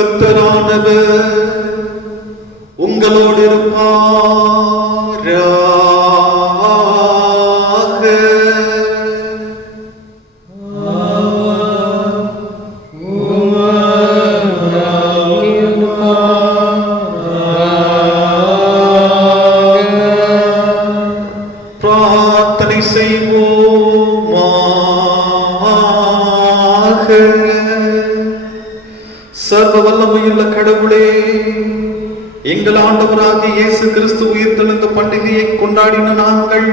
கர்த்தரானவர் உங்களோடு இருப்பாராக. பிரார்த்தனை செய்வோமாக. சர்வ வல்லமையுள்ள கடவுளே, எங்கள் ஆண்டவராகிய இயேசு கிறிஸ்து உயிர்த்தெழுந்த பண்டிகையை கொண்டாடின நாங்கள்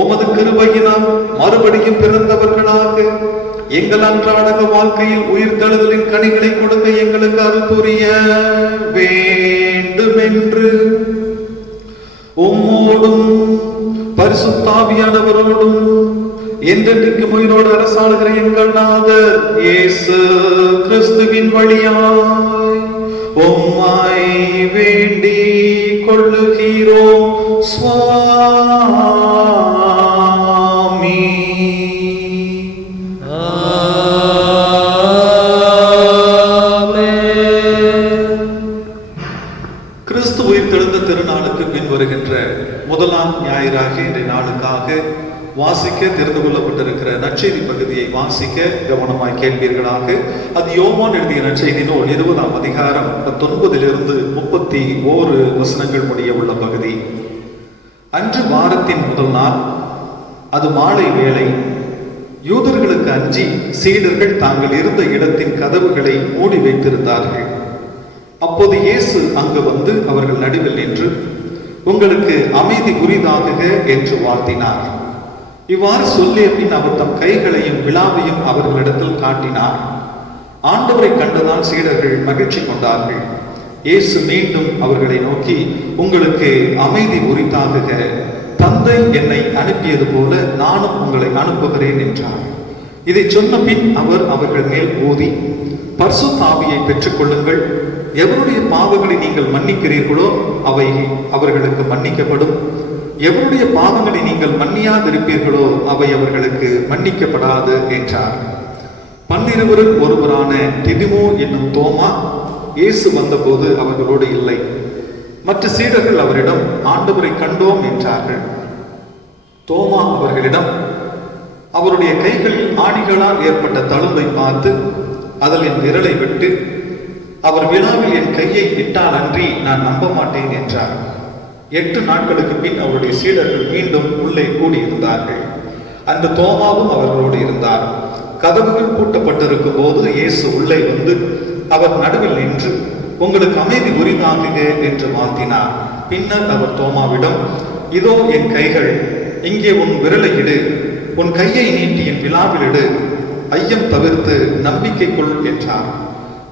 உமது கிருபையினால் மறுபடியும் பிறந்தவர்களாக எங்கள் அன்றாட வாழ்க்கையில் உயிர்த்தெழுதலின் கனிகளை கொடுக்க எங்களுக்கு அருள் புரிய வேண்டுமென்று உம்மோடும் பரிசுத்தாவியானவரோடும் என்றென்றைக்கு உயிரோடு அரசாளுகிற எங்கள் நாதர் இயேசு கிறிஸ்துவின் வழியாய் உம்மை வேண்டிக் கொள்ளுகிறோம் சுவாமி. கிறிஸ்து உயிர்த்தெழுந்த திருநாளுக்கு பின் வருகின்ற முதலாம் ஞாயிறாகிய இன்றைய நாளுக்காக வாசிக்க தெரிந்து கொள்ளப்பட்டிருக்கிற நற்செய்தி பகுதியை வாசிக்க கவனமாய் கேட்பீர்களாக. அது யோவான் எழுதிய நற்செய்தி நூல் 20ஆம் அதிகாரம் 19 - 31 வசனங்கள் முடிய உள்ள பகுதி. அன்று வாரத்தின் முதல் நாள், அது மாலை வேளை. யூதர்களுக்கு அஞ்சி சீடர்கள் தாங்கள் இருந்த இடத்தின் கதவுகளை மூடி வைத்திருந்தார்கள். அப்போது இயேசு அங்கு வந்து அவர்கள் நடுவில் நின்று, உங்களுக்கு அமைதி உரிதாகுக என்று வாழ்த்தினார். இவ்வாறு சொல்லிய பின் அவர் தம் கைகளையும் விழாவையும் அவர்களிடத்தில் காட்டினார். ஆண்டவரை கண்டதால் சீடர்கள் மகிழ்ச்சி கொண்டார்கள். இயேசு மீண்டும் அவர்களை நோக்கி, உங்களுக்கு அமைதி உரித்தாகுக. தந்தை என்னை அனுப்பியது போல நானும் உங்களை அனுப்புகிறேன் என்றார். இதை சொன்ன பின் அவர் அவர்கள் மேல் ஊதி, பரிசுத்த ஆவியை பெற்றுக் கொள்ளுங்கள். எவருடைய பாவங்களை நீங்கள் மன்னிக்கிறீர்களோ அவை அவர்களுக்கு மன்னிக்கப்படும். எவருடைய பாவங்களை நீங்கள் மன்னியாதிருப்பீர்களோ அவை அவர்களுக்கு மன்னிக்கப்படாது என்றார். 12 ஒருவரான திதிமோ என்னும் தோமா இயேசு வந்தபோது அவர்களோடு இல்லை. மற்ற சீடர்கள் அவரிடம், ஆண்டவரை கண்டோம் என்றார்கள். தோமா அவர்களிடம், அவருடைய கைகளில் ஆணிகளால் ஏற்பட்ட தழும்பை பார்த்து அதில் என் விரலை விட்டு அவர் விழாவில் என் கையை இட்டால் அன்றி நான் நம்ப மாட்டேன் என்றார். 8 நாட்களுக்கு பின் அவருடைய சீடர்கள் மீண்டும் உள்ளே கூடியிருந்தார்கள். அந்த தோமாவும் அவர்களோடு இருந்தார். கதவுகள் பூட்டப்பட்டிருக்கும் போது இயேசு உள்ளே வந்து அவர் நடுவில் நின்று, உங்களுக்கு அமைதி உரிதாகுக என்று வாழ்த்தினார். பின்னர் அவர் தோமாவிடம், இதோ என் கைகள், இங்கே உன் விரலை இடு, உன் கையை நீட்டி என் விழாவில் இடு, ஐயம் தவிர்த்து நம்பிக்கை கொள் என்றார்.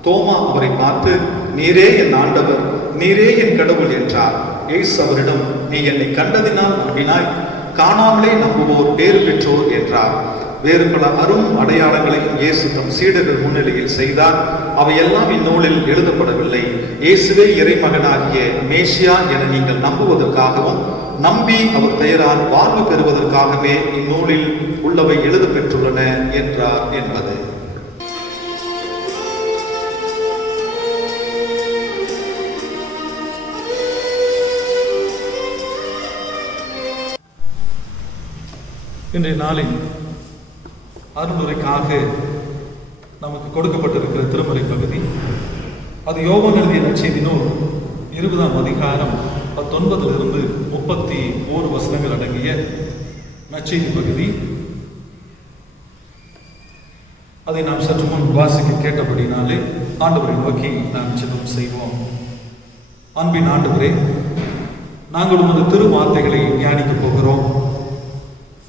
தோமா அவரை பார்த்து, நீரே என் ஆண்டவர், நீரே என் கடவுள் என்றார். இயேசு அவரிடம், நீ என்னை கண்டதினால் நம்பினாய், காணாமலே நம்புவோர் பேறு பெற்றோர் என்றார். வேறு பல அரும் அடையாளங்களையும் இயேசு தம் சீடர்கள் முன்னிலையில் செய்தார். அவையெல்லாம் இந்நூலில் எழுதப்படவில்லை. இயேசுவே இறைமகனாகிய மேசியா என நீங்கள் நம்புவதற்காகவும் நம்பி அவர் பெயரால் வாழ்வு பெறுவதற்காகவே இந்நூலில் உள்ளவை எழுத பெற்றுள்ளன என்றார் என்பது. இன்றைய நாளின் அருளுரைக்காக நமக்கு கொடுக்கப்பட்டிருக்கிற திருமறை பகுதி, அது யோவான் எழுதிய நற்செய்தி நூல் 20ஆம் அதிகாரம் 19 - 31 வசனங்கள் அடங்கிய நற்செய்தி பகுதி. அதை நாம் சற்று முன் வாசிக்க கேட்டபடினாலே ஆண்டவரை நோக்கி நாம் ஜெபம் செய்வோம். அன்பின் ஆண்டவரே, நாங்கள் உமது திரு வார்த்தைகளை தியானிக்கப் போகிறோம்.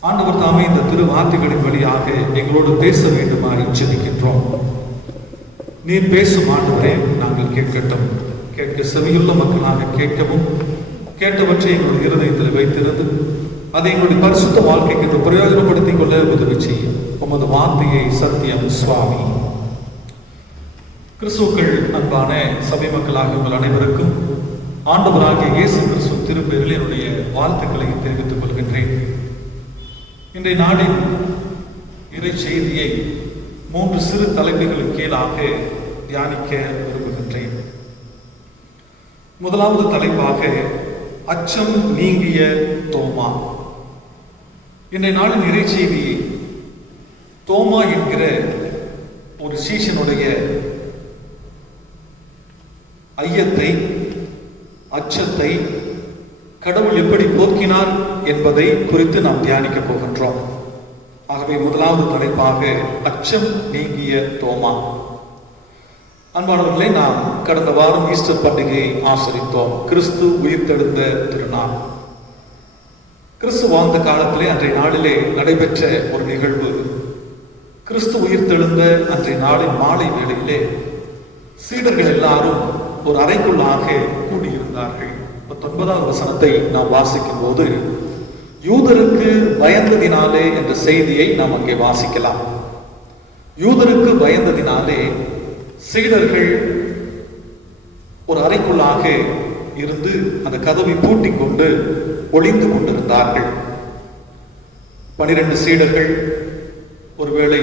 ஆண்டவர் தாமே இந்த திரு வார்த்தைகளின் வழியாக எங்களோடு பேச வேண்டுமாறு ஜெபிக்கின்றோம். நீர் பேசும் ஆண்டவரே, நாங்கள் கேட்கட்டும். கேட்க செவியுள்ள மக்களாக கேட்கவும், கேட்டவற்றை எங்களுடைய இருதயத்தில் வைத்திருந்து அதை எங்களுடைய பரிசுத்த வாழ்க்கைக்கு பிரயோஜனப்படுத்திக் கொள்ள உதவி செய்யும். உமது வார்த்தையை சத்தியம் சுவாமி. கிறிஸ்துக்கள் அன்பான சபை மக்களாக உங்கள் அனைவருக்கும் ஆண்டவராகிய இயேசு கிறிஸ்து திருப்பெயரில் என்னுடைய வாழ்த்துக்களை தெரிவித்துக் கொள்கின்றேன். இன்றைய நாளின் இறை செய்தியை 3 சிறு தலைப்புகளுக்கு கீழாக தியானிக்க விரும்புகின்றேன். முதலாவது தலைப்பாக அச்சம் நீங்கிய தோமா. இன்றைய நாளின் இறைச்செய்தி தோமா என்கிற ஒரு சீஷனுடைய ஐயத்தை, அச்சத்தை கடவுள் எப்படி போக்கினார் என்பதை குறித்து நாம் தியானிக்க போகின்றோம். ஆகவே முதலாவது தலைப்பாக அச்சம் நீங்கிய தோமா. அன்பானவர்களே, நாம் கடந்த வாரம் ஈஸ்டர் பண்டிகையை ஆசரித்தோம். கிறிஸ்து உயிர்த்தெழுந்த திருநாள். கிறிஸ்து வாழ்ந்த காலத்திலே அன்றைய நாளிலே நடைபெற்ற ஒரு நிகழ்வு. கிறிஸ்து உயிர்த்தெழுந்த அன்றைய நாளின் மாலை வேளையிலே சீடர்கள் எல்லாரும் ஒரு அறைக்குள்ளாக கூடியிருந்தார்கள். 19வது வசனத்தை நாம் வாசிக்கும் போது, யூதருக்கு பயந்ததினாலே என்ற செய்தியை நாம் அங்கே வாசிக்கலாம். யூதருக்கு பயந்ததினாலே சீடர்கள் ஒரு அறைக்குள்ளாக இருந்து அந்த கதவை பூட்டிக் கொண்டு ஒளிந்து கொண்டிருந்தார்கள். 12 சீடர்கள், ஒருவேளை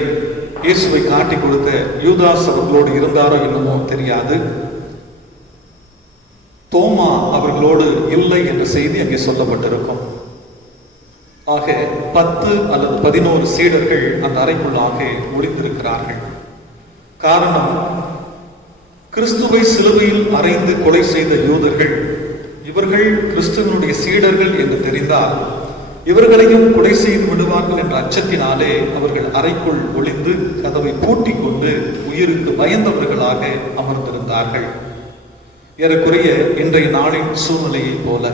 இயேசுவை காட்டிக் கொடுத்த யூதாஸ் அவர்களோடு இருந்தாரோ என்னமோ தெரியாது. தோமா அவர்களோடு இல்லை என்ற செய்தி அங்கே சொல்லப்பட்டிருக்கும். ஆக 10 அல்லது 11 சீடர்கள் அந்த அறைக்குள்ளாக ஒளிந்திருக்கிறார்கள். காரணம், கிறிஸ்துவை சிலுவையில் அறைந்து கொலை செய்த யூதர்கள் இவர்கள் கிறிஸ்துவனுடைய சீடர்கள் என்று தெரிந்தால் இவர்களையும் கொலை செய்து விடுவார்கள் என்ற அச்சத்தினாலே அவர்கள் அறைக்குள் ஒளிந்து கதவை பூட்டிக் கொண்டு உயிருக்கு பயந்தவர்களாக அமர்ந்திருந்தார்கள். ஏறக்குறைய இன்றைய நாளின் சூழ்நிலையை போல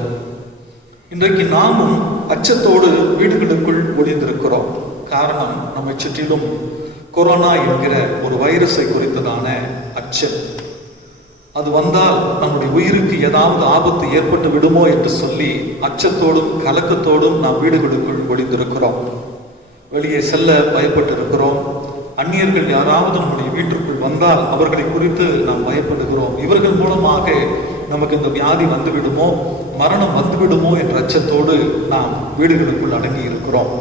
இன்றைக்கு நாமும் அச்சத்தோடு வீடுகளுக்குள் ஒளிந்திருக்கிறோம். காரணம், நம்மை சுற்றிலும் கொரோனா என்கிற ஒரு வைரஸை குறித்ததான அச்சம். அது வந்தால் நம்முடைய உயிருக்கு ஏதாவது ஆபத்து ஏற்பட்டு விடுமோ என்று சொல்லி அச்சத்தோடும் கலக்கத்தோடும் நாம் வீடுகளுக்குள் ஒளிந்திருக்கிறோம். வெளியே செல்ல பயப்பட்டு இருக்கிறோம். அந்நியர்கள் யாராவது நம்முடைய வீட்டிற்குள் வந்தால் அவர்களை குறித்து நாம் பயப்படுகிறோம். இவர்கள் மூலமாக நமக்கு இந்த வியாதி வந்துவிடுமோ, மரணம் வந்துவிடுமோ என்ற அச்சத்தோடு நாம் வீடுகளுக்குள் அடங்கி இருக்கிறோம்.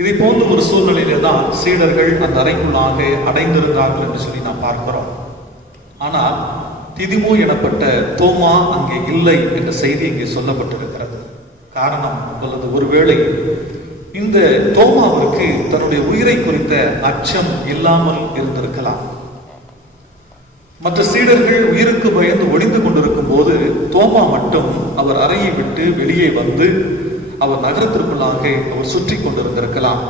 இதை போன்ற ஒரு சூழ்நிலையில தான் சீடர்கள் அந்த அறைக்குள்ளாக அடைந்திருந்தார்கள் என்று சொல்லி நாம் பார்க்கிறோம். ஆனால் திதிமோ எனப்பட்ட தோமா அங்கே இல்லை என்ற செய்தி இங்கே சொல்லப்பட்டிருக்கிறது. காரணம், அல்லது ஒருவேளை இந்த தோமாவிற்கு தன்னுடைய உயிரை குறித்த அச்சம் இல்லாமல் இருந்திருக்கலாம். மற்ற சீடர்கள் உயிருக்கு பயந்து ஒளிந்து கொண்டிருக்கும் போது தோமா மட்டும் அவர் அறையை விட்டு வெளியே வந்து அவர் நகரத்திற்குள்ளாக அவர் சுற்றி கொண்டிருந்திருக்கலாம்.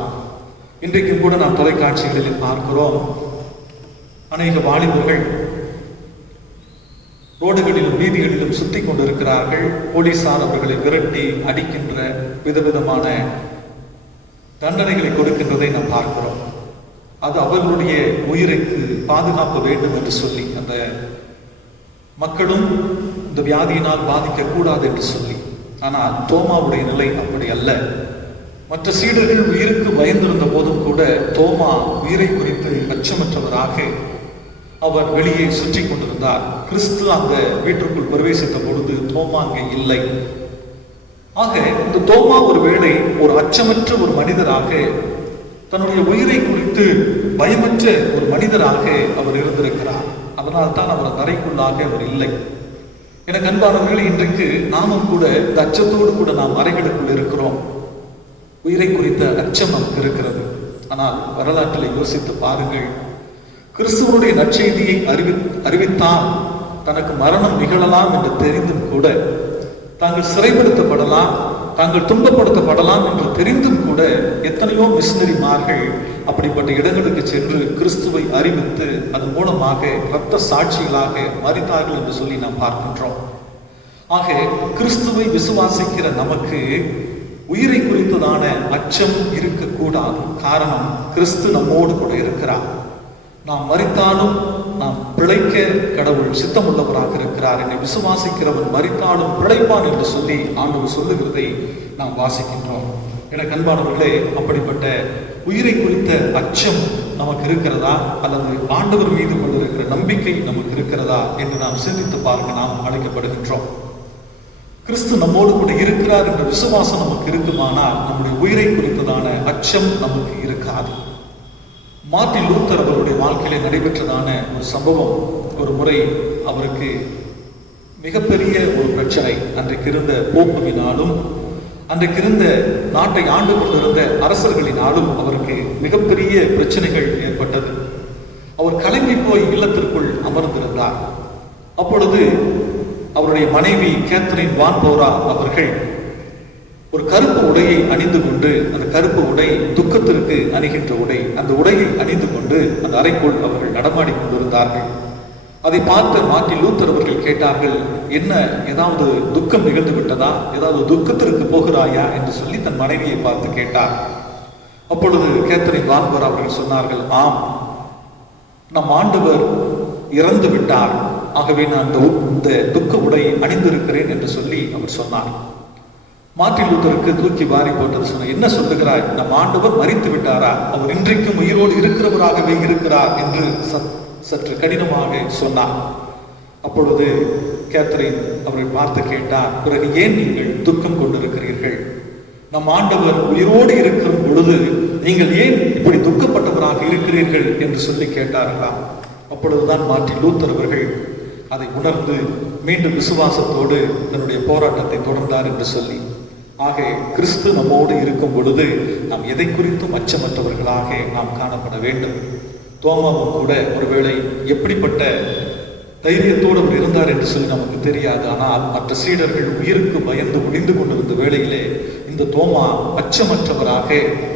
இன்றைக்கும் கூட நாம் தொலைக்காட்சிகளில் பார்க்கிறோம், அநேக வாலிபர்கள் ரோடுகளிலும் வீதிகளிலும் சுற்றி கொண்டிருக்கிறார்கள். போலீசார் அவர்களை விரட்டி அடிக்கின்ற விதவிதமான தண்டனைகளை கொடுக்கின்றதை நாம் பார்க்கிறோம். அது அவர்களுடைய உயிருக்கு பாதுகாப்பு வேண்டும் என்று சொல்லி, அந்த மக்களும் இந்த வியாதியினால் பாதிக்க கூடாது என்று சொல்லி. ஆனால் தோமாவுடைய நிலை அப்படி அல்ல. மற்ற சீடர்கள் உயிருக்கு பயந்திருந்த போதும் கூட தோமா உயிரை குறித்து அச்சமற்றவராக அவர் வெளியே சுற்றி கொண்டிருந்தார். கிறிஸ்து அந்த வீட்டிற்குள் பிரவேசித்த பொழுது தோமா அங்கே இல்லை. ஆக இந்த தோமா ஒருவேளை ஒரு அச்சமற்ற ஒரு மனிதராக, தன்னுடைய உயிரை குறித்து பயமற்ற ஒரு மனிதராக அவர் இருந்திருக்கிறார். அதனால் தான் அவர் தரைக்குள்ளாக அவர் இல்லை. எனக்கு அன்பானவர்கள், இன்றைக்கு நாமும் கூட இந்த அச்சத்தோடு கூட நாம் அறைகளுக்குள் இருக்கிறோம். உயிரை குறித்த அச்சம் நமக்கு இருக்கிறது. ஆனால் வரலாற்றில் யோசித்து பாருங்கள், கிறிஸ்துவனுடைய நற்செய்தியை அறிவித்தால் தனக்கு மரணம் நிகழலாம் என்று தெரிந்தும் கூட, தாங்கள் சிறைப்படுத்தப்படலாம், தாங்கள் துன்பப்படுத்தப்படலாம் என்று தெரிந்தும் கூட எத்தனையோ மிஷனரிமார்கள் அப்படிப்பட்ட இடங்களுக்கு சென்று கிறிஸ்துவை அறிவித்து அதன் மூலமாக இரத்த சாட்சிகளாக மரித்தார்கள் என்று சொல்லி நாம் பார்க்கின்றோம். ஆக கிறிஸ்துவை விசுவாசிக்கிற நமக்கு உயிரை குறித்ததான அச்சம் இருக்கக்கூடாது. காரணம், கிறிஸ்து நம்மோடு கூட இருக்கிறார். நாம் மரித்தாலும் நாம் பிழைக்க கடவுள் சித்தமுள்ளவராக இருக்கிறார். என்னை விசுவாசிக்கிறவன் மரித்தாலும் பிழைப்பான் என்று சொல்லி ஆண்டவர் சொல்லுகிறதை நாம் வாசிக்கின்றோம். எனக்கு அன்பானவர்களே, அப்படிப்பட்ட உயிரை குறித்த அச்சம் நமக்கு இருக்கிறதா, அல்லது ஆண்டவர் மீது கொண்டிருக்கிற நம்பிக்கை நமக்கு இருக்கிறதா என்று நாம் சிந்தித்து பார்க்க நாம் அழைக்கப்படுகின்றோம். கிறிஸ்து நம்மோடு கூட இருக்கிறார் என்ற விசுவாசம் நமக்கு இருக்குமானால் நம்முடைய உயிரை குறித்ததான அச்சம் நமக்கு இருக்காது. மார்ட்டின் லூத்தர் அவருடைய வாழ்க்கையிலே நடைபெற்றதான ஒரு சம்பவம் ஒரு முறை அவருக்கு மிகப்பெரிய ஒரு பிரச்சனை அன்றைக்கு இருந்த போப்புவினாலும் அன்றைக்கு இருந்த நாட்டை ஆண்டு கொண்டிருந்த அரசர்களினாலும் அவருக்கு மிகப்பெரிய பிரச்சனைகள் ஏற்பட்டது. அவர் கலங்கி போய் இல்லத்திற்குள் அமர்ந்திருந்தார். அப்பொழுது அவருடைய மனைவி கேத்ரின் வான் போரா அவர்கள் ஒரு கருப்பு உடையை அணிந்து கொண்டு, அந்த கருப்பு உடை துக்கத்திற்கு அணிகின்ற உடை, அந்த உடையை அணிந்து கொண்டு அந்த அறைக்குள் அவர்கள் நடமாடி கொண்டிருந்தார்கள். அதை பார்த்த மார்ட்டின் லூத்தர் அவர்கள் கேட்டார்கள், என்ன ஏதாவது துக்கம் நிகழ்ந்து விட்டதா, ஏதாவது துக்கத்திற்கு போகிறாயா என்று சொல்லி தன் மனைவியை பார்த்து கேட்டார். அப்பொழுது கேத்தரின் வான்பர் அவர்கள் சொன்னார்கள், ஆம், நம் ஆண்டவர் இறந்து விட்டார், ஆகவே நான் இந்த துக்க உடை அணிந்திருக்கிறேன் என்று சொல்லி அவர் சொன்னார். மார்ட்டின் லூத்தருக்கு தூக்கி வாரி போட்டது. சொன்ன, என்ன சொல்லுகிறாய், நம் ஆண்டவர் மரித்து விட்டாரா, அவர் இன்றைக்கும் உயிரோடு இருக்கிறவராகவே இருக்கிறார் என்று சற்று கடினமாக சொன்னார். அப்பொழுது கேத்தரின் அவரை பார்த்து கேட்டார், பிறகு ஏன் நீங்கள் துக்கம் கொண்டிருக்கிறீர்கள், நம் ஆண்டவர் உயிரோடு இருக்கிற பொழுது நீங்கள் ஏன் இப்படி துக்கப்பட்டவராக இருக்கிறீர்கள் என்று சொல்லி கேட்டார்களாம். அப்பொழுதுதான் மார்ட்டின் லூத்தர் அவர்கள் அதை உணர்ந்து மீண்டும் விசுவாசத்தோடு தன்னுடைய போராட்டத்தை தொடர்ந்தார் என்று சொல்லி, ஆக கிறிஸ்து நம்மோடு இருக்கும் பொழுது நாம் எதை குறித்தும் அச்சமற்றவர்களாக நாம் காணப்பட வேண்டும். தோமாவும் கூட ஒருவேளை எப்படிப்பட்ட தைரியத்தோடு அவர் இருந்தார் என்று சொல்லி நமக்கு தெரியாது. ஆனால் மற்ற சீடர்கள் உயிருக்கு பயந்து ஒளிந்து கொண்டிருந்த வேளையிலே இந்த தோமா அச்சமற்றவராக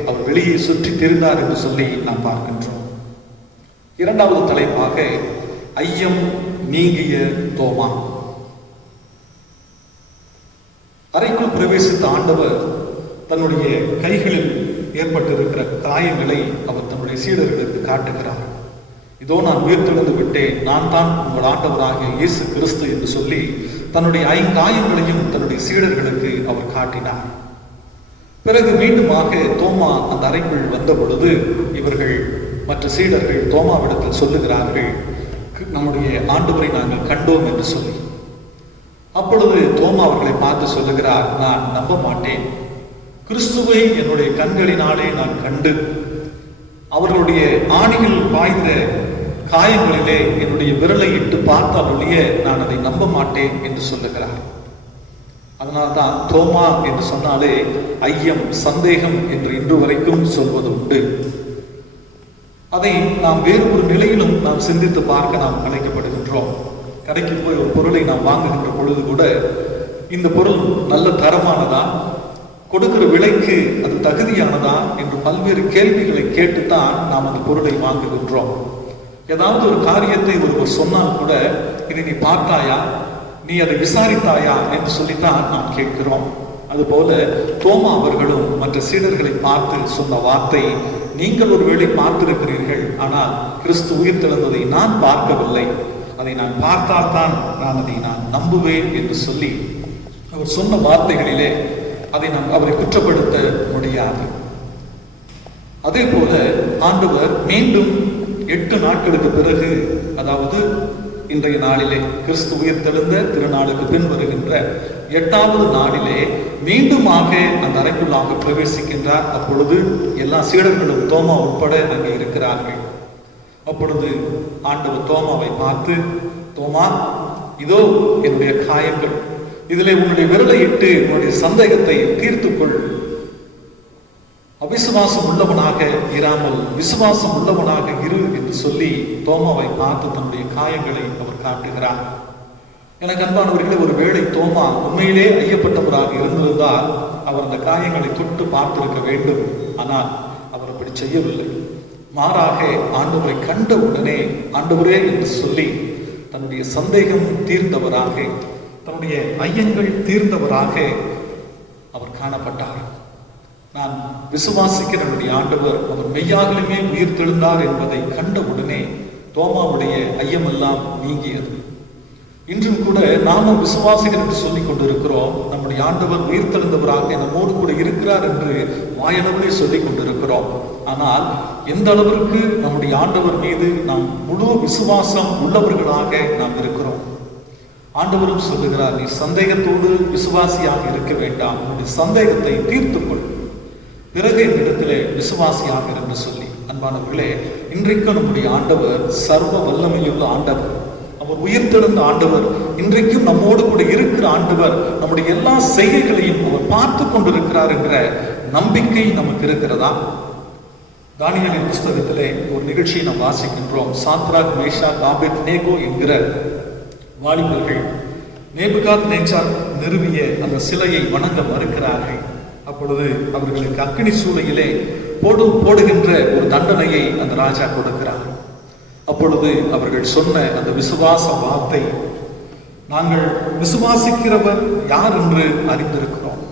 அவர் வெளியே சுற்றி திரிந்தார் என்று சொல்லி நாம் பார்க்கின்றோம். இரண்டாவது தலைப்பாக ஐயம் நீங்கிய தோமா. அறைக்குள் பிரவேசித்த ஆண்டவர் தன்னுடைய கைகளில் ஏற்பட்டிருக்கிற காயங்களை அவர் தன்னுடைய சீடர்களுக்கு காட்டுகிறார். இதோ நான் உயிர்த்தெழுந்து விட்டேன், நான் தான் உங்கள் ஆண்டவராகிய இயேசு கிறிஸ்து என்று சொல்லி தன்னுடைய ஐங்காயங்களையும் தன்னுடைய சீடர்களுக்கு அவர் காட்டினார். பிறகு மீண்டுமாக தோமா அந்த அறைக்குள் வந்த பொழுது இவர்கள் மற்ற சீடர்கள் தோமாவிடத்தில் சொல்லுகிறார்கள், நம்முடைய ஆண்டவரை நாங்கள் கண்டோம் என்று சொல்லி. அப்பொழுது தோமா அவர்களை பார்த்து சொல்லுகிறார், நான் நம்ப மாட்டேன், கிறிஸ்துவை என்னுடைய கண்களினாலே நான் கண்டு அவர்களுடைய ஆணிகள் பாய்ந்த காயங்களிலே என்னுடைய விரலை இட்டு பார்த்தால் ஒழிய நான் அதை நம்ப மாட்டேன் என்று சொல்லுகிறார். அதனால்தான் தோமா என்று சொன்னாலே ஐயம், சந்தேகம் என்று இன்று வரைக்கும் சொல்வது உண்டு. அதை நாம் வேறு ஒரு நிலையிலும் நாம் சிந்தித்து பார்க்க நாம் அழைக்கப்படுகின்றோம். கடைக்கு போய் ஒரு பொருளை நாம் வாங்குகின்ற பொழுது கூட இந்த பொருள் நல்ல தரமானதா, கொடுக்கிற விலைக்கு அது தகுதியானதா என்று பல்வேறு கேள்விகளை கேட்டுத்தான் நாம் அந்த பொருளை வாங்குகின்றோம். ஏதாவது ஒரு காரியத்தை ஒருவர் சொன்னால் கூட, இதை நீ பார்த்தாயா, நீ அதை விசாரித்தாயா என்று சொல்லித்தான் நாம் கேட்கிறோம். அதுபோல தோமா அவர்களும் மற்ற சீடர்களை பார்த்து சொன்ன வார்த்தை, நீங்கள் ஒருவேளை பார்த்திருக்கிறீர்கள், ஆனால் கிறிஸ்து உயிர்த்தெழுந்ததை நான் பார்க்கவில்லை, அதை நான் பார்த்தால்தான் நான் அதை நான் நம்புவேன் என்று சொல்லி அவர் சொன்ன வார்த்தைகளிலே அதை நாம் அவரை குற்றப்படுத்த முடியாது. அதே போல ஆண்டவர் மீண்டும் 8 நாட்களுக்கு பிறகு, அதாவது இன்றைய நாளிலே கிறிஸ்து உயிர்த்தெழுந்த திருநாளுக்கு பின் வருகின்ற 8வது நாளிலே மீண்டுமாக அந்த அறைக்குள்ளாக பிரவேசிக்கின்றார். அப்பொழுது எல்லா சீடர்களும் தோமா உட்பட அங்கே இருக்கிறார்கள். அப்பொழுது ஆண்டவர் தோமாவை பார்த்து, தோமா, இதோ என்னுடைய காயங்கள், இதிலே உன்னுடைய விரலை இட்டு உன்னுடைய சந்தேகத்தை தீர்த்துக்கொள், அவிசுவாசம் உள்ளவனாக இராமல் விசுவாசம் உள்ளவனாக இரு என்று சொல்லி தோமாவை பார்த்து தன்னுடைய காயங்களை அவர் காட்டுகிறார். எனக்கு அன்பானவர்களே, ஒரு வேளை தோமா உண்மையிலே ஐயப்பட்டவராக இருந்திருந்தால் அவர் அந்த காயங்களை தொட்டு பார்த்திருக்க வேண்டும். ஆனால் அவர் அப்படி செய்யவில்லை. மாறாக ஆண்டவரை கண்ட உடனே ஆண்டவரே என்று சொல்லி தன்னுடைய சந்தேகம் தீர்ந்தவராக, தன்னுடைய ஐயங்கள் தீர்ந்தவராக அவர் காணப்பட்டார். நான் விசுவாசிக்கிற என்னுடைய ஆண்டவர் அவர் மெய்யாகலுமே உயிர் தெழுந்தார் என்பதை கண்ட உடனே தோமாவுடைய ஐயமெல்லாம் நீங்கியது. இன்றும் கூட நாமும் விசுவாசிகள் என்று சொல்லிக் கொண்டிருக்கிறோம். நம்முடைய ஆண்டவர் உயிர் தெழுந்தவராக நம்மோடு கூட இருக்கிறார் என்று வாயளவிலே சொல்லிக் கொண்டிருக்கிறோம். ஆனால் எந்த அளவிற்கு நம்முடைய ஆண்டவர் மீது நாம் முழு விசுவாசம் உள்ளவர்களாக நாம் இருக்கிறோம்? ஆண்டவரும் சொல்லுகிறார், நீ சந்தேகத்தோடு விசுவாசியாக இருக்க வேண்டாம், உன்னுடைய சந்தேகத்தை தீர்த்துக்கொள், பிறகு என்னிடத்திலே விசுவாசியாக என்று சொல்லி. அன்பானவர்களே, இன்றைக்கு நம்முடைய ஆண்டவர் சர்வ வல்லமையுள்ள ஆண்டவர். அவர் உயிர்த்தெழுந்த ஆண்டவர், இன்றைக்கும் நம்மோடு கூட இருக்கிற ஆண்டவர், நம்முடைய எல்லா செய்கைகளையும் அவர் பார்த்து கொண்டிருக்கிறார் என்ற நம்பிக்கை நமக்கு இருக்கிறதா? தானியேலின் புஸ்தகத்திலே ஒரு நிகழ்ச்சியை நாம் வாசிக்கின்றோம். சாத்ராக், மேஷாக், ஆபேத்நேகோ என்கிற வாலிபர்கள் நேபுகாத் நேச்சார் நிறுவிய அந்த சிலையை வணங்க மறுக்கிறார்கள். அப்பொழுது அவர்களுக்கு அக்கினி சூளையிலே போடுகின்ற ஒரு தண்டனையை அந்த ராஜா கொடுக்கிறார். அப்பொழுது அவர்கள் சொன்ன அந்த விசுவாச வார்த்தை, நாங்கள் விசுவாசிக்கிறவர் யார் என்று அறிந்திருக்கிறோம்.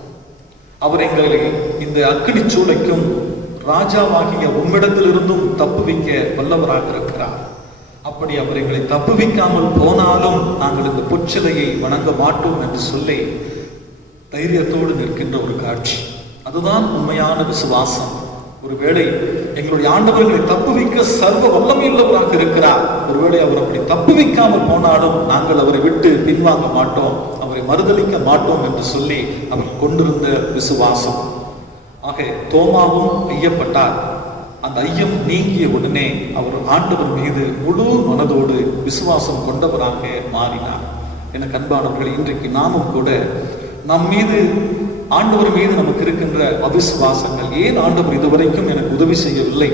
அவர் எங்களை இந்த அக்கினி சூளைக்கும் ராஜாவாகிய உம்மிடத்திலிருந்தும் தப்புவிக்க வல்லவராக இருக்கிறார். அப்படி அவர் எங்களை தப்புவிக்காமல் போனாலும் நாங்கள் இந்த பொற்சிலையை வணங்க மாட்டோம் என்று சொல்லி தைரியத்தோடு நிற்கின்ற ஒரு காட்சி. அதுதான் உண்மையான விசுவாசம். ஒருவேளை எங்களுடைய ஆண்டவர்களை தப்புவிக்க சர்வ வல்லமையுள்ளவராக இருக்கிறார். ஒருவேளை அவர் அப்படி தப்புவிக்காமல் போனாலும் நாங்கள் அவரை விட்டு பின்வாங்க மாட்டோம், அவரை மறுதலிக்க மாட்டோம் என்று சொல்லி அவர் கொண்டிருந்த விசுவாசம். ஆக தோமாவும் ஐயப்பட்டார். அந்த ஐயம் நீங்கிய உடனே அவர் ஆண்டவர் மீது முழு மனதோடு விசுவாசம் கொண்டவராக மாறினார். எனக்கு அன்பானவர்கள், இன்றைக்கு நாமும் கூட நம் மீது, ஆண்டவர் மீது நமக்கு இருக்கின்ற அவிசுவாசங்கள், ஏன் ஆண்டவர் இதுவரைக்கும் எனக்கு உதவி செய்யவில்லை,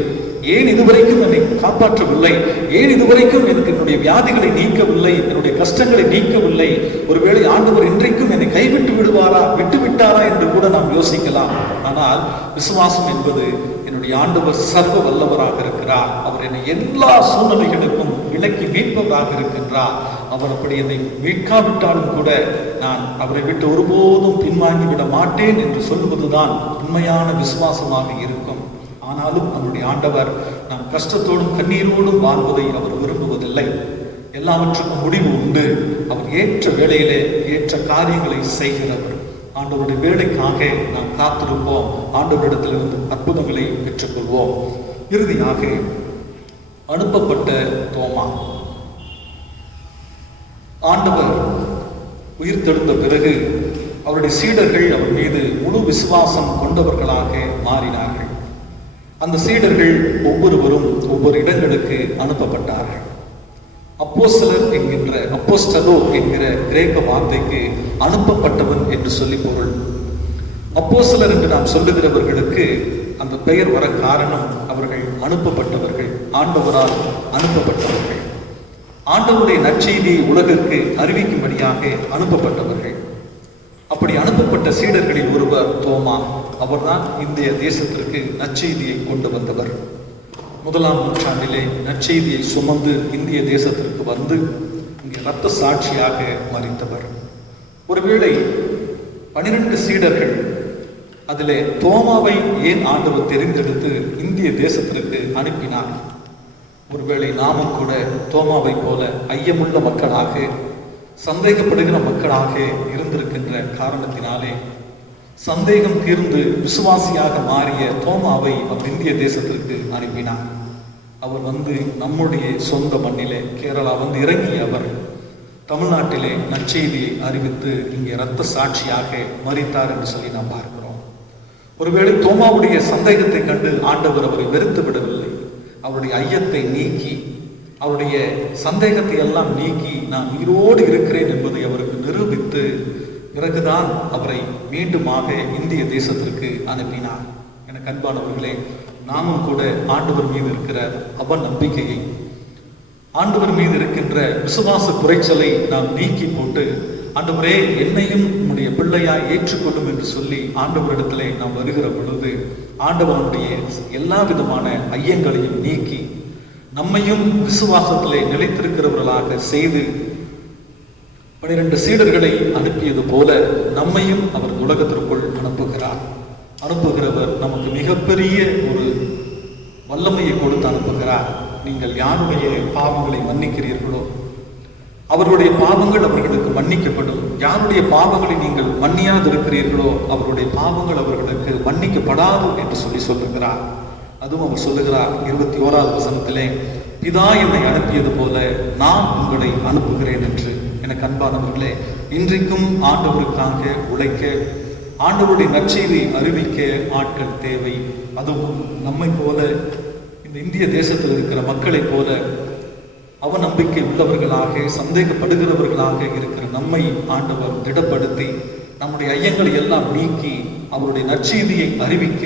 ஏன் இதுவரைக்கும் என்னை காப்பாற்றவில்லை, ஏன் இதுவரைக்கும் எனக்கு என்னுடைய வியாதிகளை நீக்கவில்லை, என்னுடைய கஷ்டங்களை நீக்கவில்லை, ஒருவேளை ஆண்டவர் இன்றைக்கும் என்னை கைவிட்டு விடுவாரா, விட்டாரா என்று கூட நாம் யோசிக்கலாம். ஆனால் விசுவாசம் என்பது, என்னுடைய ஆண்டவர் சர்வ வல்லவராக இருக்கிறார், அவர் என்னை எல்லா சூழ்நிலைகளுக்கும் விலக்கி மீட்பவராக இருக்கின்றார், அவர் அப்படி என்னை மீட்காவிட்டாலும் கூட நான் அவரை விட்டு ஒருபோதும் பின்வாங்கி விட மாட்டேன் என்று சொல்வதுதான் உண்மையான விசுவாசமாக இருக்கும். ஆனாலும் நம்முடைய ஆண்டவர் நாம் கஷ்டத்தோடும் கண்ணீரோடும் வாழ்வதை அவர் விரும்புவதில்லை. எல்லாவற்றுக்கும் முடிவு உண்டு. அவர் ஏற்ற வேளையிலே ஏற்ற காரியங்களை செய்கிறவர். ஆண்டவருடைய வேலைக்காக நாம் காத்திருப்போம். ஆண்டவரிடத்திலிருந்து அற்புதங்களை பெற்றுக்கொள்வோம். இறுதியாக அனுப்பப்பட்ட தோமா, ஆண்டவர் உயிர்த்தெழுந்த பிறகு அவருடைய சீடர்கள் அவர் மீது முழு விசுவாசம் கொண்டவர்களாக மாறினார்கள். அந்த சீடர்கள் ஒவ்வொருவரும் ஒவ்வொரு இடங்களுக்கு அனுப்பப்பட்டார்கள். அப்போஸ்தலர் என்கின்ற, அப்போஸ்தலோ என்கிற கிரேக்க வார்த்தைக்கு அனுப்பப்பட்டவன் என்று சொல்லி பொருள். அப்போஸ்தலர் என்று நாம் சொல்லுகிறவர்களுக்கு அந்த பெயர் வர காரணம், அவர்கள் அனுப்பப்பட்டவர்கள், ஆண்டவரால் அனுப்பப்பட்டவர்கள், ஆண்டவருடைய நற்செய்தியை உலகிற்கு அறிவிக்கும்படியாக அனுப்பப்பட்டவர்கள். அப்படி அனுப்பப்பட்ட சீடர்களில் ஒருவர் தோமா. அவர்தான் இந்திய தேசத்திற்கு நற்செய்தியை கொண்டு வந்தவர். 1ஆம் நூற்றாண்டிலே நற்செய்தியை சுமந்து இந்திய தேசத்திற்கு வந்து இங்கே இரத்த சாட்சியாக மரித்தவர். ஒருவேளை 12 சீடர்கள், அதிலே தோமாவை ஏன் ஆண்டவர் தெரிந்தெடுத்து இந்திய தேசத்திற்கு அனுப்பினார்? ஒருவேளை நாமும் கூட தோமாவை போல ஐயமுள்ள மக்களாக, சந்தேகப்படுகிற மக்களாக இருந்திருக்கின்ற காரணத்தினாலே சந்தேகம் தீர்ந்து விசுவாசியாக மாறிய தோமாவை அவர் இந்திய தேசத்திற்கு அனுப்பினார். அவர் வந்து நம்முடைய சொந்த மண்ணிலே, கேரளா வந்து இறங்கிய அவர் தமிழ்நாட்டிலே நற்செய்தியை அறிவித்து இங்கே இரத்த சாட்சியாக மரித்தார் என்று சொல்லி நாம் பார்க்கிறோம். ஒருவேளை தோமாவுடைய சந்தேகத்தை கண்டு ஆண்டவர் அவரை வெறுத்து விடவில்லை. அவருடைய ஐயத்தை நீக்கி, அவருடைய சந்தேகத்தை எல்லாம் நீக்கி நான் உயிரோடு இருக்கிறேன் என்பதை அவருக்கு நிரூபித்து பிறகுதான் அவரை மீண்டுமாக இந்திய தேசத்திற்கு அனுப்பினார். எனக்கு அன்பானவர்களே, நாமும் கூட ஆண்டவர் மீது இருக்கிற அவநம்பிக்கையை, ஆண்டவர் மீது இருக்கின்ற விசுவாச குறைச்சலை நாம் நீக்கி போட்டு, ஆண்டவரே என்னையும் உம்முடைய பிள்ளையாய் ஏற்றுக்கொள்ளும் என்று சொல்லி ஆண்டவரிடத்திலே நாம் வருகிற பொழுது ஆண்டவனுடைய எல்லா விதமான ஐயங்களையும் நீக்கி நம்மையும் விசுவாசத்திலே நிலைத்திருக்கிறவர்களாக செய்து 12 சீடர்களை அனுப்பியது போல நம்மையும் அவர் உலகத்திற்குள் அனுப்புகிறார். அனுப்புகிறவர் நமக்கு மிகப்பெரிய ஒரு வல்லமையை கொடுத்து அனுப்புகிறார். நீங்கள் யாருடைய பாவங்களை மன்னிக்கிறீர்களோ அவருடைய பாவங்கள் அவர்களுக்கு மன்னிக்கப்படும். யாருடைய பாவங்களை நீங்கள் மன்னியாது இருக்கிறீர்களோ அவருடைய பாவங்கள் அவர்களுக்கு மன்னிக்கப்படாது என்று சொல்லுகிறார். அதுவும் அவர் சொல்லுகிறார் 21வது வசனத்திலே, பிதா என்னை அனுப்பியது போல நான் உங்களை அனுப்புகிறேன் என்று. எனக்கு அன்பானவர்களே, இன்றைக்கும் ஆண்டவருக்காக உழைக்க, ஆண்டவருடைய நற்செய்தியை அறிவிக்க ஆட்கள் தேவை. அதுவும் நம்மை போல, இந்த இந்திய தேசத்தில் இருக்கிற மக்களை போல அவநம்பிக்கை உள்ளவர்களாக சந்தேகப்படுகிறவர்களாக இருக்கிற நம்மை ஆண்டவர் திடப்படுத்தி நம்முடைய ஐயங்களை எல்லாம் நீக்கி அவருடைய நற்செய்தியை அறிவிக்க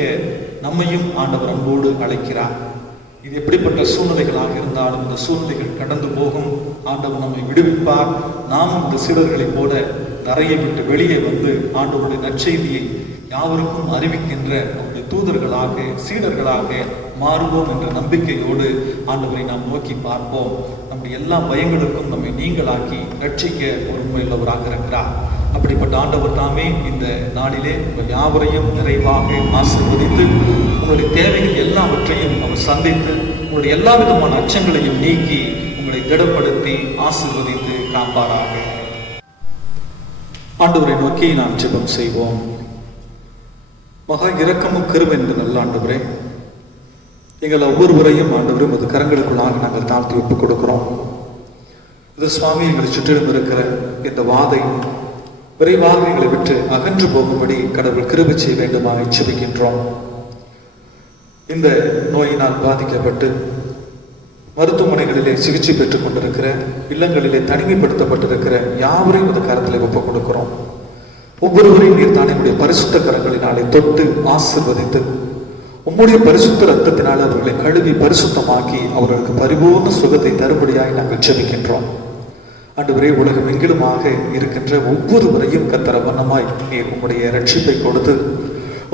நம்மையும் ஆண்டவர் அன்போடு அழைக்கிறார். இது எப்படிப்பட்ட சூழ்நிலைகளாக இருந்தாலும் இந்த சூழ்நிலைகள் கடந்து போகும். ஆண்டவர் நம்மை விடுவிப்பார். நாமும் இந்த சீடர்களைப் போல தரையை விட்டு வெளியே வந்து ஆண்டவருடைய நற்செய்தியை யாவருக்கும் அறிவிக்கின்ற அவருடைய தூதர்களாக சீடர்களாக மாறுவோம் என்ற நம்பிக்கையோடு ஆண்டவரை நாம் நோக்கி பார்ப்போம். நம்முடைய எல்லா பயங்களுக்கும் நம்மை நீங்களாக்கி ரட்சிக்க ஒரு உண்மையுள்ளவராக இருக்கிறார். அப்படிப்பட்ட ஆண்டவர் தாமே இந்த நாளிலே உங்கள் யாவரையும் நிறைவாக ஆசீர்வதித்து உங்களுடைய தேவைகள் எல்லாவற்றையும் அவர் சந்தித்து உங்களுடைய எல்லா விதமான அச்சங்களையும் நீக்கி உங்களை திடப்படுத்தி ஆசீர்வதித்து காப்பாராக. ஆண்டவரை நோக்கி நாம் ஜெபம் செய்வோம். மகா இரக்கமும் கிருபை என்ற நல்ல ஆண்டவரே, எங்கள் ஒவ்வொருவரையும் ஆண்டவரும் அது கரங்களுக்குள்ளாக நாங்கள் தாழ்த்தி ஒப்புக் கொடுக்கிறோம். இது சுவாமி எங்களை சுற்றிலும் இருக்கிற இந்த வாதை விரைவாக எங்களை விட்டு அகன்று போகும்படி கடவுள் கிருபை செய்ய வேண்டுமாக ஜெபிக்கின்றோம். இந்த நோயினால் பாதிக்கப்பட்டு மருத்துவமனைகளிலே சிகிச்சை பெற்றுக் கொண்டிருக்கிற, இல்லங்களிலே தனிமைப்படுத்தப்பட்டிருக்கிற யாவரையும் இந்த கரத்தில் ஒப்புக் கொடுக்கிறோம். ஒவ்வொருவரையும் நீர் தானே உடைய பரிசுத்த கரங்களினாலே தொட்டு ஆசீர்வதித்து உம்முடைய பரிசுத்த ரத்தத்தினால் அவர்களை கழுவி பரிசுத்தமாக்கி அவர்களுக்கு பரிபூர்ண சுகத்தை தரும்படியாய் நாங்கள் ஜெபிக்கின்றோம். ஆண்டவரே, உலகம் எங்கிலுமாக இருக்கின்ற ஒவ்வொருவரையும் கர்த்தர் வண்ணமாய் நீர் உம்முடைய ரட்சிப்பை கொடுத்து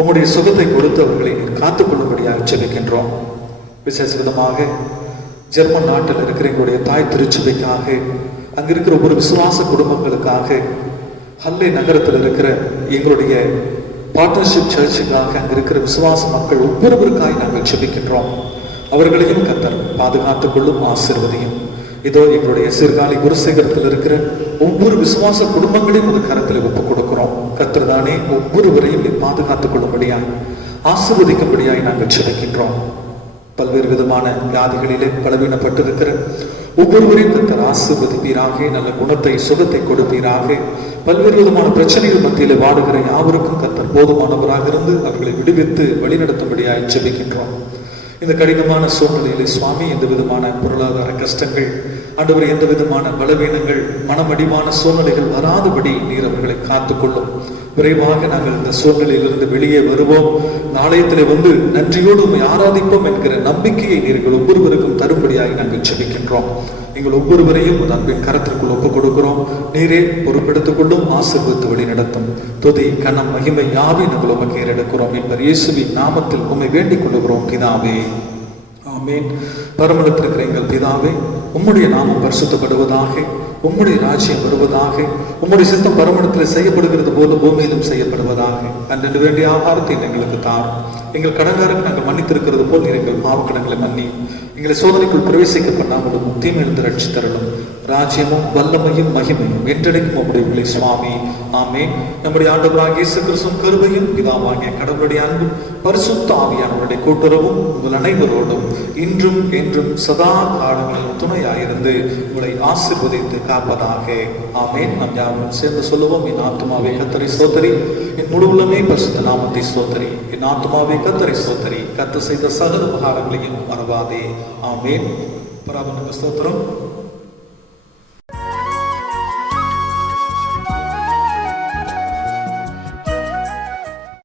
உம்முடைய சுகத்தை கொடுத்து அவர்களை நீர் காத்துக்கொள்ளும்படியாக ஜெபிக்கின்றோம். விசேஷ விதமாக ஜெர்மன் நாட்டில் இருக்கிற எங்களுடைய தாய் திருச்சபைக்காக, அங்கிருக்கிற ஒவ்வொரு விசுவாச குடும்பங்களுக்காக, ஹல்லே நகரத்தில் இருக்கிற எங்களுடைய பார்ட்னர்ஷிப் சர்ச்சுக்காக, அங்க இருக்கிற விசுவாச மக்கள் ஒவ்வொருவருக்காய் நாங்கள் ஜெபிக்கின்றோம். அவர்களையும் கர்த்தர் பாதுகாத்துக் கொள்ளும், ஆசீர்வதியும். இதோ எங்களுடைய சீர்காழி குருசேகரத்தில் இருக்கிற ஒவ்வொரு விசுவாச குடும்பங்களையும் ஒரு கரத்தில் ஒப்புக் கொடுக்கிறோம். கர்த்தர் தானே ஒவ்வொருவரையும் பாதுகாத்துக் கொள்ளும்படியாய் ஆசீர்வதிக்கும்படியாய் நாங்கள் ஜெபிக்கின்றோம். பல்வேறு விதமான வியாதிகளிலே பலவீனப்பட்டிருக்கிற ஒவ்வொருவரையும் கர்த்தர் ஆசீர்வதிப்பீராக, நல்ல குணத்தை சுகத்தை கொடுப்பீராக. பல்வேறு விதமான பிரச்சனைகள் மத்தியிலே வாடுகிற யாவருக்கும் கர்த்தர் போதுமானவராக இருந்து அவர்களை விடுவித்து வழிநடத்தும்படியாய் ஜெபிக்கின்றோம். இந்த கடினமான சூழ்நிலையிலே சுவாமி, எந்த விதமான பொருளாதார கஷ்டங்கள், ஆண்டவரே, எந்த விதமான பலவீனங்கள், மனமடிவான சூழ்நிலைகள் வராதபடி நீர் அவர்களை காத்துக்கொள்ளும். விரைவாக நாங்கள் இந்த சூழ்நிலையிலிருந்து வெளியே வருவோம். ஆலயத்திலே வந்து நன்றியோடு உம்மை ஆராதிப்போம் என்கிற நம்பிக்கையை நீங்கள் ஒவ்வொருவருக்கும் தரும்படியாக நாங்கள் ஜெபிக்கின்றோம். எங்கள் ஒவ்வொருவரையும் அன்பின் கரத்திற்குள் ஒப்புக் கொடுக்கிறோம். நீரே பொறுப்பெடுத்துக் கொள்ளும், ஆசீர்வதித்து வழி நடத்தும். துதி கனம் மகிமை யாவை நாங்கள் உமக்கு ஏறெடுக்கிறோம் என்பர் இயேசுவின் நாமத்தில் உம்மை வேண்டிக் கொள்ளுகிறோம் பிதாவே, ஆமென். பரமண்டலத்திற்கிற எங்கள் பிதாவே, உம்முடைய நாமம் பரிசுத்தப்படுவதாக, உம்முடைய ராஜ்யம் வருவதாக, உம்முடைய சித்தம் பரமண்டலத்தில் செய்யப்படுகிறது போல பூமியிலும் செய்யப்படுவதாக. அன்று வேண்டிய ஆகாரத்தை எங்களுக்கு தாரும். எங்கள் கடன்காரருக்கு நாங்கள் மன்னித்திருக்கிறது போல் நீர் எங்கள் பாவக்கடங்களை மன்னி எங்களை சோதனைக்குள் பிரவேசிக்க பண்ணாமலும் தீமையிலிருந்து ரட்சித்தருளும். ராஜ்யமும் வல்லமையும் மகிமையும் என்றெடுக்கும் உம்முடைய சுவாமி, ஆமென். நம்முடைய ஆண்டவராகிய இயேசு கிறிஸ்துவின் கிருபையும் பிதாவாகிய கடவுளுடைய அன்பும் பரிசுத்த ஆவியானவருடைய கூட்டுறவும் உங்கள் அனைவரோடும் இன்றும் என்றும் சதா காலங்களில் துணையாயிருந்து உங்களை ஆசீர்வதித்து காப்பதாக, ஆமென். நாம் யாரும் சேர்ந்து சொல்லுவோம். என் ஆத்துமாவே கர்த்தரை ஸ்தோத்திரி, என் முழு உள்ளமே பரிசுத்த நாமத்தை ஸ்தோத்திரி. என் ஆத்துமாவே கர்த்தரை ஸ்தோத்திரி, கர்த்தர் செய்த சகல உபகாரங்களையும் மறவாதே, ஆமென். பராபரனுக்கு ஸ்தோத்திரம்.